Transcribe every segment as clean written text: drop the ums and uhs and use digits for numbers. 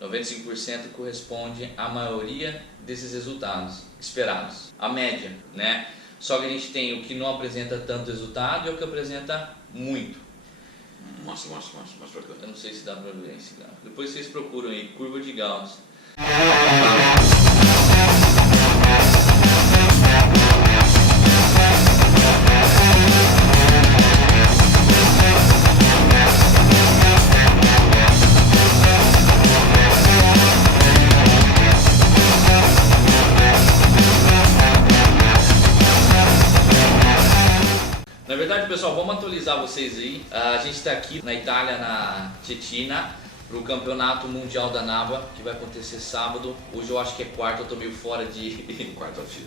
95% corresponde à maioria desses resultados esperados. A média, né? Só que a gente tem o que não apresenta tanto resultado e o que apresenta muito. Mostra pra cá. Eu não sei se dá pra ver esse gráfico. Depois vocês procuram aí, curva de Gauss. Na verdade, pessoal, vamos atualizar vocês aí. A gente está aqui na Itália, na Cetina, para o Campeonato Mundial da NABA, que vai acontecer sábado. Hoje eu acho que é quarta, eu tô meio fora de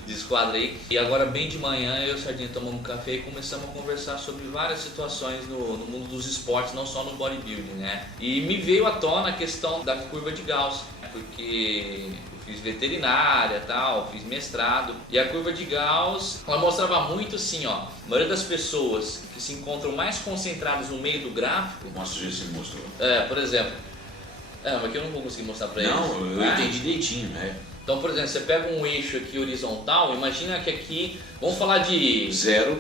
esquadra aí. E agora, bem de manhã, eu e o Sardinha tomamos um café e começamos a conversar sobre várias situações no mundo dos esportes, não só no bodybuilding, né? E me veio à tona a questão da curva de Gauss, porque fiz veterinária, tal, fiz mestrado, e a curva de Gauss, ela mostrava muito assim, ó, a maioria das pessoas que se encontram mais concentradas no meio do gráfico. Mostra o jeito que você me mostrou. Por exemplo, mas aqui eu não vou conseguir mostrar pra eles. Não, eu entendi direitinho, né? Então, por exemplo, você pega um eixo aqui horizontal, imagina que aqui, vamos falar de zero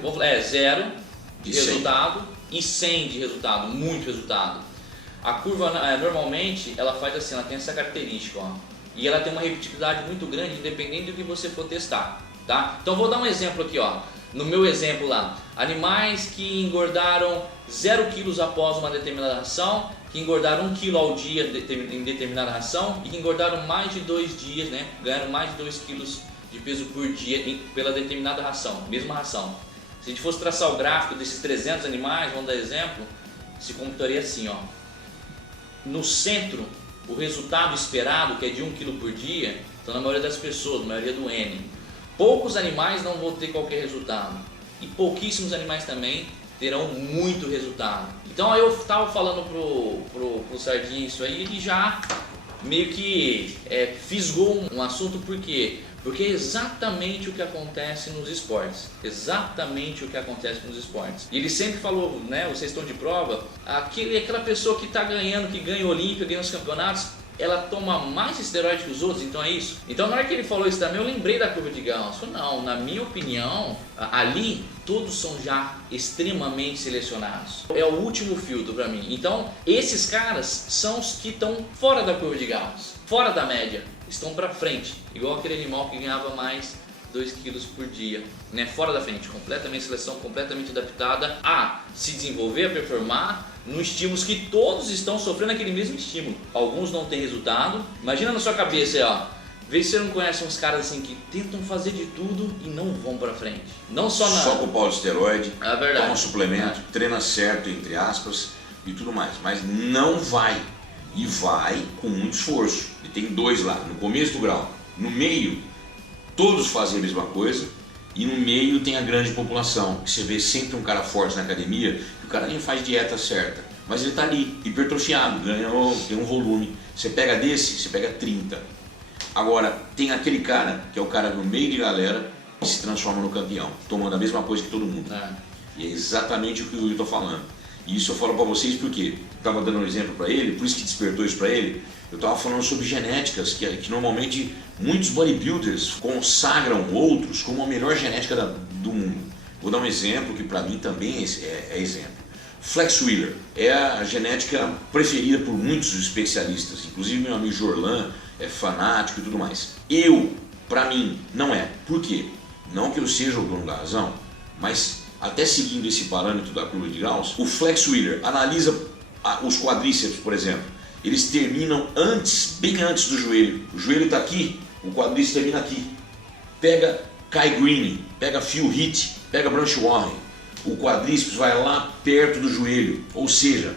de resultado e 100 de resultado, muito resultado. A curva, normalmente, ela faz assim, ela tem essa característica, ó. E ela tem uma repetibilidade muito grande, independente do que você for testar, tá? Então vou dar um exemplo aqui, ó. No meu exemplo lá, animais que engordaram 0 kg após uma determinada ração, que engordaram 1 kg ao dia em determinada ração e que engordaram mais de 2 dias, né? Ganharam mais de 2 kg de peso por dia pela determinada ração, mesma ração. Se a gente fosse traçar o gráfico desses 300 animais, vamos dar exemplo, se computaria assim, ó. No centro, o resultado esperado, que é de 1 kg por dia, então na maioria das pessoas, na maioria do N, poucos animais não vão ter qualquer resultado e pouquíssimos animais também terão muito resultado. Então aí eu estava falando pro Sardinha isso aí, ele já meio que fisgou um assunto. Por quê? Porque é exatamente o que acontece nos esportes. Exatamente o que acontece nos esportes. E ele sempre falou, né, vocês estão de prova, aquela pessoa que está ganhando, que ganha Olímpia, ganha os campeonatos, ela toma mais esteroide que os outros, então é isso? Então na hora que ele falou isso também, eu lembrei da curva de Gauss. Não, na minha opinião, ali todos são já extremamente selecionados. É o último filtro para mim. Então esses caras são os que estão fora da curva de Gauss, fora da média, estão para frente, igual aquele animal que ganhava mais 2 kg por dia, né? Fora da frente, completamente seleção, completamente adaptada a se desenvolver, a performar no estímulos que todos estão sofrendo aquele mesmo estímulo. Alguns não têm resultado. Imagina na sua cabeça aí, ó. Vê se você não conhece uns caras assim que tentam fazer de tudo e não vão pra frente. Não só com o pau de esteroide, verdade. Toma suplemento, treina certo, entre aspas, e tudo mais. Mas não vai. E vai com muito esforço. E tem 2 lá, no começo do grau. No meio, todos fazem a mesma coisa. E no meio tem a grande população, que você vê sempre um cara forte na academia, que o cara nem faz dieta certa, mas ele está ali, hipertrofiado, tem um volume. Você pega desse, você pega 30. Agora, tem aquele cara, que é o cara no meio de galera, que se transforma no campeão, tomando a mesma coisa que todo mundo. E é exatamente o que eu estou falando. E isso eu falo para vocês porque eu estava dando um exemplo para ele, por isso que despertou isso para ele. Eu estava falando sobre genéticas, que normalmente muitos bodybuilders consagram outros como a melhor genética do mundo. Vou dar um exemplo que para mim também é exemplo. Flex Wheeler é a genética preferida por muitos especialistas, inclusive meu amigo Jorlan é fanático e tudo mais. Para mim, não é. Por quê? Não que eu seja o dono da razão, mas até seguindo esse parâmetro da curva de Gauss, o Flex Wheeler analisa os quadríceps, por exemplo. Eles terminam bem antes do joelho. O joelho está aqui, o quadríceps termina aqui. Pega Kai Greene, pega Phil Heath, pega Branch Warren. O quadríceps vai lá perto do joelho. Ou seja,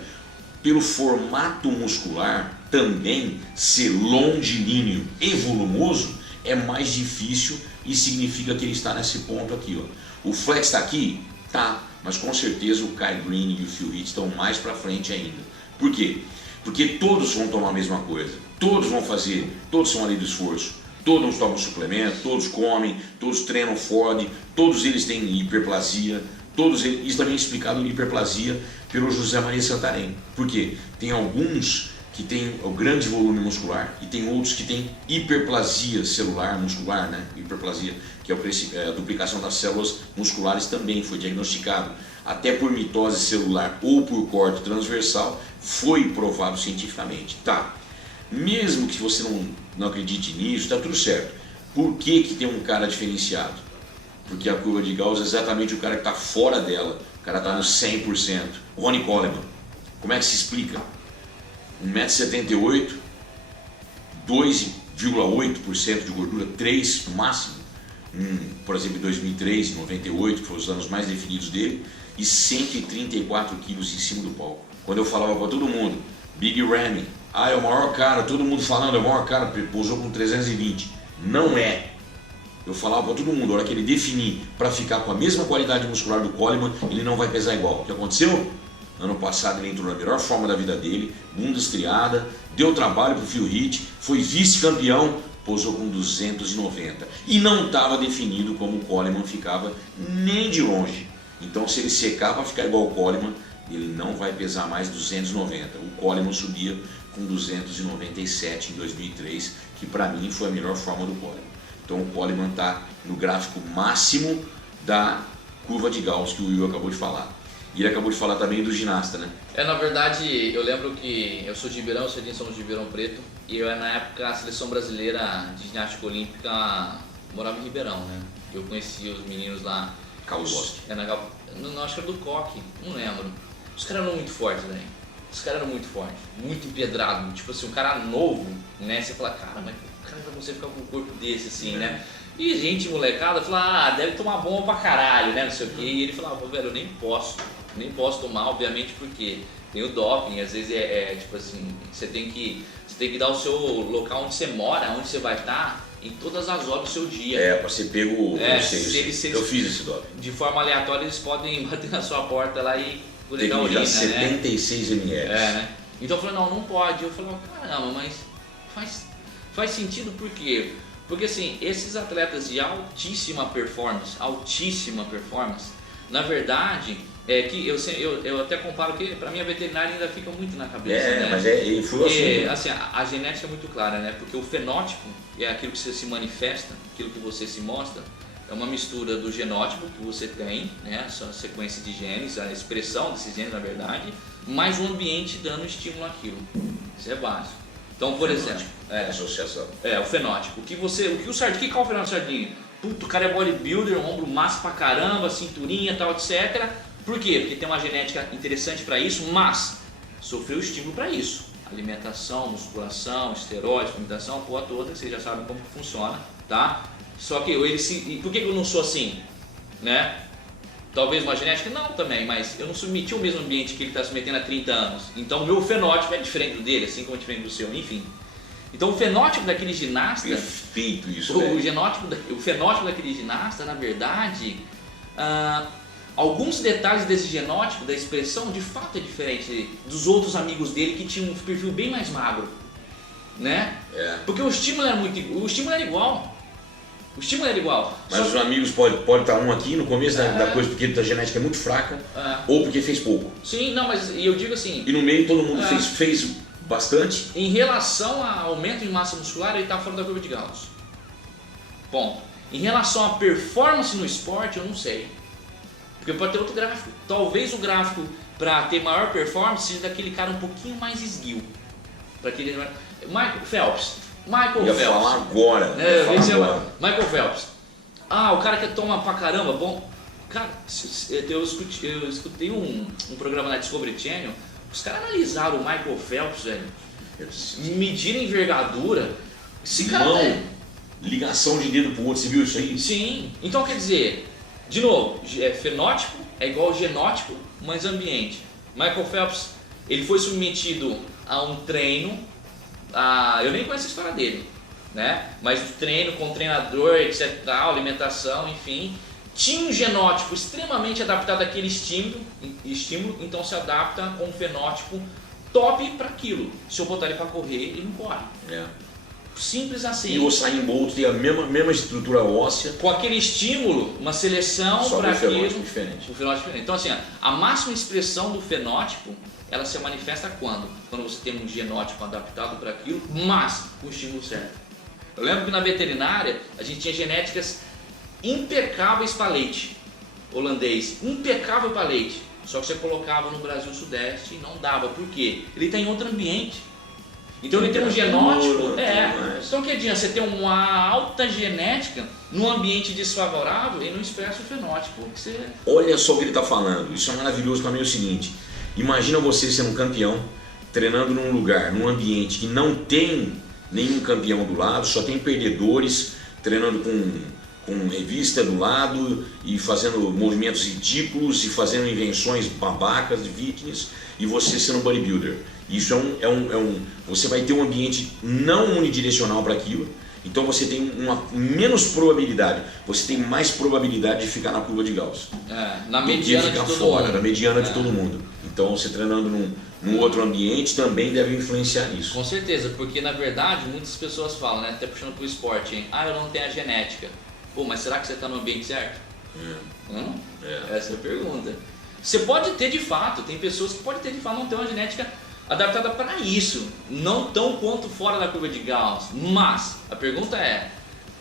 pelo formato muscular, também ser longilíneo e volumoso é mais difícil e significa que ele está nesse ponto aqui. Ó. O Flex está aqui? Tá, mas com certeza o Kai Greene e o Phil Heath estão mais para frente ainda. Por quê? Porque todos vão tomar a mesma coisa, todos vão fazer, todos são ali do esforço, todos tomam suplemento, todos comem, todos treinam forte, todos eles têm hiperplasia, todos eles, isso também é explicado em hiperplasia pelo José Maria Santarém. Por quê? Tem alguns que tem o grande volume muscular e tem outros que tem hiperplasia celular muscular, né? Hiperplasia, que é a duplicação das células musculares, também foi diagnosticado, até por mitose celular ou por corte transversal, foi provado cientificamente. Tá, mesmo que você não acredite nisso, tá tudo certo. Por que tem um cara diferenciado? Porque a curva de Gauss é exatamente o cara que está fora dela, o cara está no 100%. Ronnie Coleman, como é que se explica? 1,78 m, 2,8% de gordura, 3% no máximo, por exemplo, em 2003, 98, que foram os anos mais definidos dele, e 134 quilos em cima do palco. Quando eu falava para todo mundo, Big Ramy, é o maior cara, todo mundo falando, é o maior cara, pousou com 320. Não é. Eu falava para todo mundo, a hora que ele definir para ficar com a mesma qualidade muscular do Coleman, ele não vai pesar igual. O que aconteceu? Ano passado ele entrou na melhor forma da vida dele, bunda estriada, deu trabalho pro Phil Heath, foi vice-campeão, posou com 290. E não estava definido como o Coleman ficava nem de longe. Então se ele secar para ficar igual o Coleman, ele não vai pesar mais 290. O Coleman subia com 297 em 2003, que para mim foi a melhor forma do Coleman. Então o Coleman está no gráfico máximo da curva de Gauss que o Will acabou de falar. E ele acabou de falar também do ginasta, né? Na verdade, eu lembro que eu sou de Ribeirão, o Cedinho somos de Ribeirão Preto, e eu, na época, a seleção brasileira de ginástica olímpica morava em Ribeirão, né? Eu conheci os meninos lá. Carlos Bosque. Não, acho que era do Coque, não lembro. Os caras eram muito fortes, né? Os caras eram muito fortes, muito empedrado. Tipo assim, um cara novo, né? Você fala, cara, mas o cara vai conseguir ficar com um corpo desse, assim, né? E gente, molecada, fala, deve tomar bomba pra caralho, né? Não sei o quê. E ele falava, velho, eu nem posso tomar, obviamente, porque tem o doping, às vezes tipo assim, você tem que dar o seu local onde você mora, onde você vai estar, em todas as horas do seu dia. Pra ser pego, eu fiz esse doping. De forma aleatória, eles podem bater na sua porta lá e colher a urina, 76 ml. Né? Então eu falei, não pode. Eu falei, caramba, mas faz sentido por quê? Porque assim, esses atletas de altíssima performance, na verdade, que eu até comparo que para mim a veterinária ainda fica muito na cabeça, né? Mas influência. Assim, a genética é muito clara, né? Porque o fenótipo é aquilo que você se manifesta, aquilo que você se mostra, é uma mistura do genótipo que você tem, né? A sua sequência de genes, a expressão desses genes, na verdade, mais o ambiente dando estímulo àquilo. Isso é básico. Então, por exemplo, associação. O fenótipo. O que qual é o fenótipo do Sardinha? Puto, o cara é bodybuilder, ombro massa pra caramba, cinturinha, tal, etc. Por quê? Porque tem uma genética interessante para isso, mas sofreu estímulo para isso. Alimentação, musculação, esteroide, alimentação, porra toda, que vocês já sabem como que funciona, tá? Só que por que eu não sou assim, né? Talvez uma genética? Não, também, mas eu não submeti ao mesmo ambiente que ele está submetendo há 30 anos. Então o meu fenótipo é diferente do dele, assim como é diferente do seu, enfim. Então o fenótipo daquele ginasta... Perfeito isso, o fenótipo daquele ginasta, na verdade, alguns detalhes desse genótipo, da expressão, de fato é diferente dos outros amigos dele que tinham um perfil bem mais magro, né? Porque o estímulo era igual. O estímulo era igual. Mas os amigos pode estar um aqui no começo da coisa porque a genética é muito fraca ou porque fez pouco. Sim, não, mas eu digo assim... E no meio todo mundo fez bastante. Em relação ao aumento de massa muscular, ele está fora da curva de Gauss. Ponto. Em relação à performance no esporte, eu não sei. Porque pode ter outro gráfico. Talvez o gráfico para ter maior performance seja daquele cara um pouquinho mais esguio. Michael Phelps. Falar agora. Michael Phelps. O cara que toma pra caramba, bom. Cara, eu escutei um programa na Discovery Channel. Os caras analisaram o Michael Phelps, velho. Mediram envergadura. Esse cara ligação de dedo pro outro, você viu isso aí? Sim. Então quer dizer, de novo, fenótipo é igual ao genótipo, mas ambiente. Michael Phelps, ele foi submetido a um treino. Eu nem conheço a história dele, né? Mas o treino com o treinador, etc, alimentação, enfim, tinha um genótipo extremamente adaptado àquele estímulo, então se adapta com um fenótipo top para aquilo. Se eu botar ele para correr, ele não corre. Simples assim. E o Usain Bolt tem a mesma estrutura óssea. Com aquele estímulo, uma seleção Só para que o aquilo. fenótipo diferente. O fenótipo diferente. Então assim, a máxima expressão do fenótipo, ela se manifesta quando? Quando você tem um genótipo adaptado para aquilo, mas com o estímulo certo. Eu lembro que na veterinária a gente tinha genéticas impecáveis para leite. Holandês, impecável para leite. Só que você colocava no Brasil Sudeste e não dava. Por quê? Ele está em outro ambiente. Então ele tem um genótipo. Então que adianta você ter uma alta genética num ambiente desfavorável e não expressa o fenótipo. Olha só o que ele está falando. Isso é maravilhoso também. É o seguinte: imagina você sendo um campeão, treinando num lugar, num ambiente que não tem nenhum campeão do lado, só tem perdedores, treinando com revista do lado e fazendo movimentos ridículos e fazendo invenções babacas de fitness, e você sendo um bodybuilder. Isso você vai ter um ambiente não unidirecional para aquilo, então você tem uma menos probabilidade, você tem mais probabilidade de ficar na curva de Gauss. Na mediana de todo fora, mundo. Na mediana de todo mundo. Então você treinando num outro ambiente também deve influenciar nisso. Com certeza, porque na verdade muitas pessoas falam, né, até puxando pro esporte, hein? Eu não tenho a genética. Pô, mas será que você está no ambiente certo? Essa é a pergunta. Você pode ter de fato, tem pessoas que podem ter de fato, não ter uma genética adaptada para isso, não tão quanto fora da curva de Gauss, mas a pergunta é,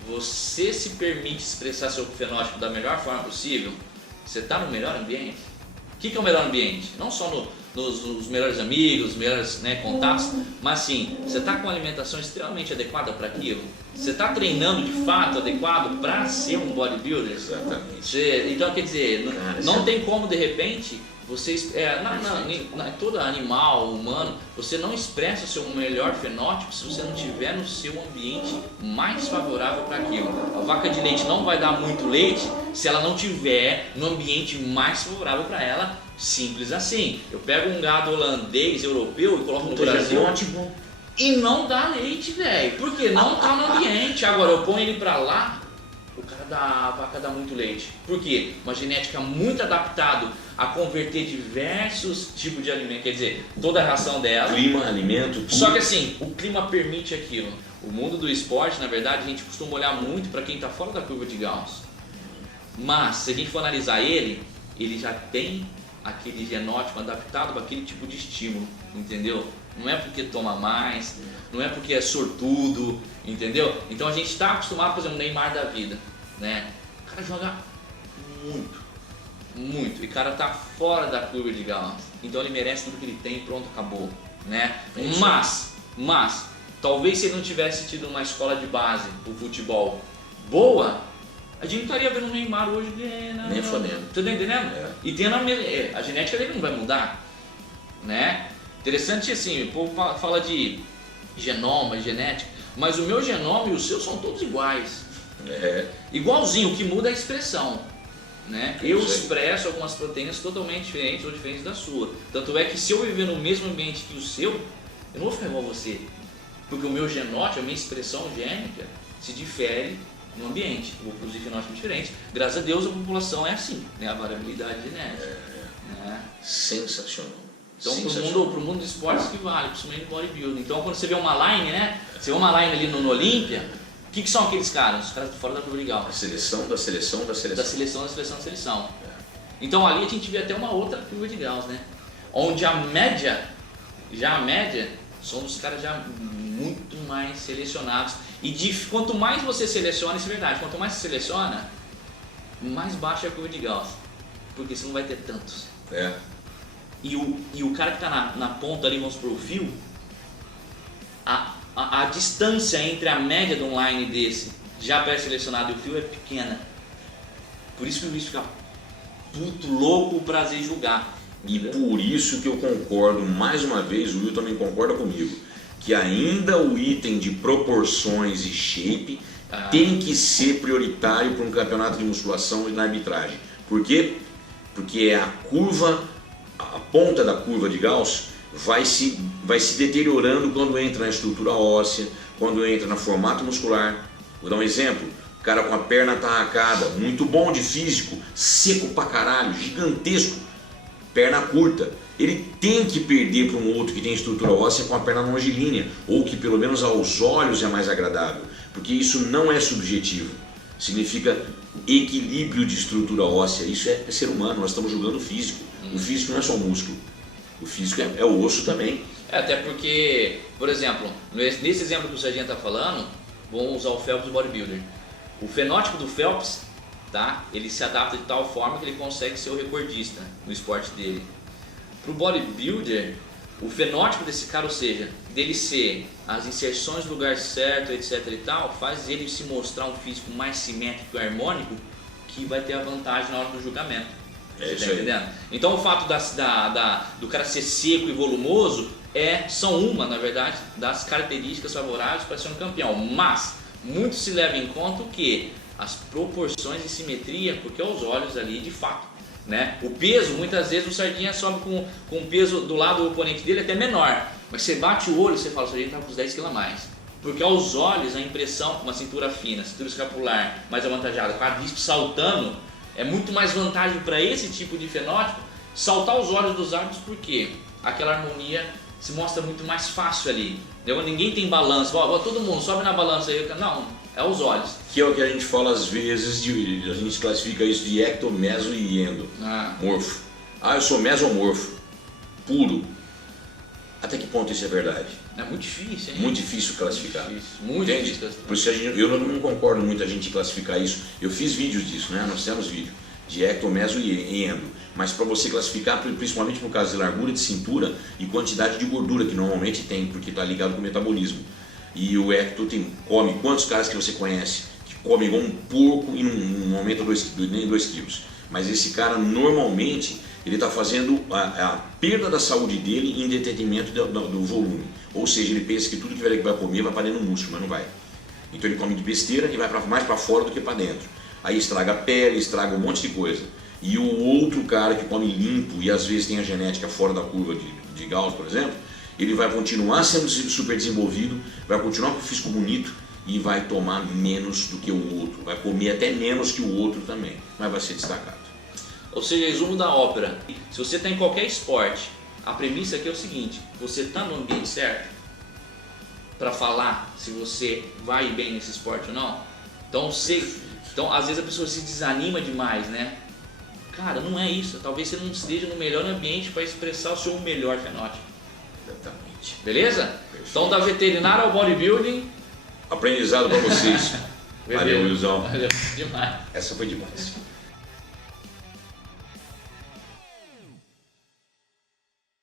você se permite expressar seu fenótipo da melhor forma possível? Você está no melhor ambiente? O que é o melhor ambiente? Não só nos melhores amigos, os melhores contatos, mas sim, você está com uma alimentação extremamente adequada para aquilo? Você está treinando de fato adequado para ser um bodybuilder? Exatamente. Então quer dizer, não tem como de repente você todo animal, humano, você não expressa o seu melhor fenótipo se você não estiver no seu ambiente mais favorável para aquilo. A vaca de leite não vai dar muito leite se ela não tiver no ambiente mais favorável para ela. Simples assim. Eu pego um gado holandês, europeu e coloco no Brasil e não dá leite, velho. Porque não tá no ambiente. Agora eu ponho ele para lá, a vaca dá muito leite. Por quê? Uma genética muito adaptada a converter diversos tipos de alimento, quer dizer, toda a ração dela. Clima, alimento, tudo. Só que assim, o clima permite aquilo. O mundo do esporte, na verdade, a gente costuma olhar muito para quem está fora da curva de Gauss. Mas, se a gente for analisar ele já tem aquele genótipo adaptado para aquele tipo de estímulo, entendeu? Não é porque toma mais, não é porque é sortudo, entendeu? Então a gente está acostumado, por exemplo, no Neymar da vida, né? O cara joga muito, e o cara tá fora da curva de Gauss, então ele merece tudo que ele tem e pronto, acabou, né? Mas, talvez se ele não tivesse tido uma escola de base pro futebol boa, a gente não estaria vendo o Neymar hoje nem fodendo. Tá entendendo? E tendo a genética dele não vai mudar, né? Interessante assim, o povo fala de genoma, genética, mas o meu genoma e o seu são todos iguais. Igualzinho, o que muda é a expressão, né? Eu expresso algumas proteínas totalmente diferentes ou diferentes da sua. Tanto é que se eu viver no mesmo ambiente que o seu, eu não vou ficar igual a você, porque o meu genótipo, a minha expressão gênica se difere no ambiente. Eu vou produzir fenótipos diferentes. Graças a Deus a população é assim, né? A variabilidade genética. Né? Sensacional. Então pro mundo dos esportes que vale, principalmente no bodybuilding. Então quando você vê uma line, né? Você vê uma line ali no Olímpia, o que são aqueles caras? Os caras de fora da curva de Gauss. A seleção da seleção da seleção. Da seleção da seleção da seleção. Então ali a gente vê até uma outra curva de Gauss, né? Onde a média são os caras já muito mais selecionados. E quanto mais você seleciona, isso é verdade, quanto mais você seleciona, mais baixa é a curva de Gauss. Porque você não vai ter tantos. E o cara que está na ponta ali, vamos supor, o fio, a distância entre a média de um line desse, já pré-selecionado, e o fio é pequena. Por isso que o juiz fica puto, louco, o prazer em julgar. E por isso que eu concordo, mais uma vez, o Will também concorda comigo, que ainda o item de proporções e shape tem que ser prioritário para um campeonato de musculação e na arbitragem. Por quê? Porque é a ponta da curva de Gauss vai se deteriorando quando entra na estrutura óssea, quando entra no formato muscular. Vou dar um exemplo: o cara com a perna atarracada, muito bom de físico, seco pra caralho, gigantesco, perna curta. ele tem que perder para um outro que tem estrutura óssea com a perna longilínea, ou que pelo menos aos olhos é mais agradável, porque isso não é subjetivo, significa equilíbrio de estrutura óssea, isso é ser humano, nós estamos julgando o físico, o físico não é só o músculo, o físico é o osso também. Até porque, por exemplo, nesse exemplo que o Serginho está falando, vamos usar o Phelps bodybuilder. O fenótipo do Phelps, tá? Ele se adapta de tal forma que ele consegue ser o recordista no esporte dele. Para o bodybuilder, o fenótipo desse cara, ou seja, dele ser as inserções no lugar certo, etc e tal, faz ele se mostrar um físico mais simétrico e harmônico, que vai ter a vantagem na hora do julgamento. Você está entendendo? Então o fato do cara ser seco e volumoso são uma, na verdade, das características favoráveis para ser um campeão. Mas muito se leva em conta o que? As proporções de simetria, porque aos olhos ali de fato, né? O peso, muitas vezes o Sardinha sobe com o peso do lado do oponente dele até menor, mas você bate o olho e você fala, o Sardinha está com uns 10 kg a mais. Porque aos olhos a impressão com uma cintura fina, cintura escapular mais avantajada, quadríceps saltando, é muito mais vantagem para esse tipo de fenótipo saltar os olhos dos árbitros, porque aquela harmonia se mostra muito mais fácil ali. Ninguém tem balança, todo mundo sobe na balança aí, não, é os olhos. Que é o que a gente fala às vezes, a gente classifica isso de ecto, meso e endo, morfo. Eu sou mesomorfo, puro. Até que ponto isso é verdade? É muito difícil, hein? Muito difícil classificar. Muito difícil classificar. Por isso eu não concordo muito a gente classificar isso. Eu fiz vídeos disso, né? Nós temos vídeo de ecto, meso e endo. Mas para você classificar, principalmente no caso de largura de cintura e quantidade de gordura que normalmente tem, porque está ligado com o metabolismo. E o ecto come quantos caras que você conhece que come igual um porco e não aumenta nem 2 quilos. Mas esse cara normalmente ele está fazendo a perda da saúde dele em detrimento do volume. Ou seja, ele pensa que tudo que ele vai comer vai para dentro do músculo, mas não vai. Então ele come de besteira e vai mais para fora do que para dentro. Aí estraga a pele, estraga um monte de coisa. E o outro cara que come limpo e às vezes tem a genética fora da curva de Gauss, por exemplo, ele vai continuar sendo super desenvolvido, vai continuar com o físico bonito e vai tomar menos do que o outro. Vai comer até menos que o outro também, mas vai ser destacado. Ou seja, resumo da ópera, se você está em qualquer esporte, a premissa aqui é o seguinte, você está no ambiente certo para falar se você vai bem nesse esporte ou não? Então às vezes a pessoa se desanima demais, né? Cara, não é isso, talvez você não esteja no melhor ambiente para expressar o seu melhor fenótipo. Exatamente. Beleza? Perfeito. Então da veterinária ao bodybuilding, aprendizado para vocês. Valeu, Wilson. Valeu demais. Essa foi demais.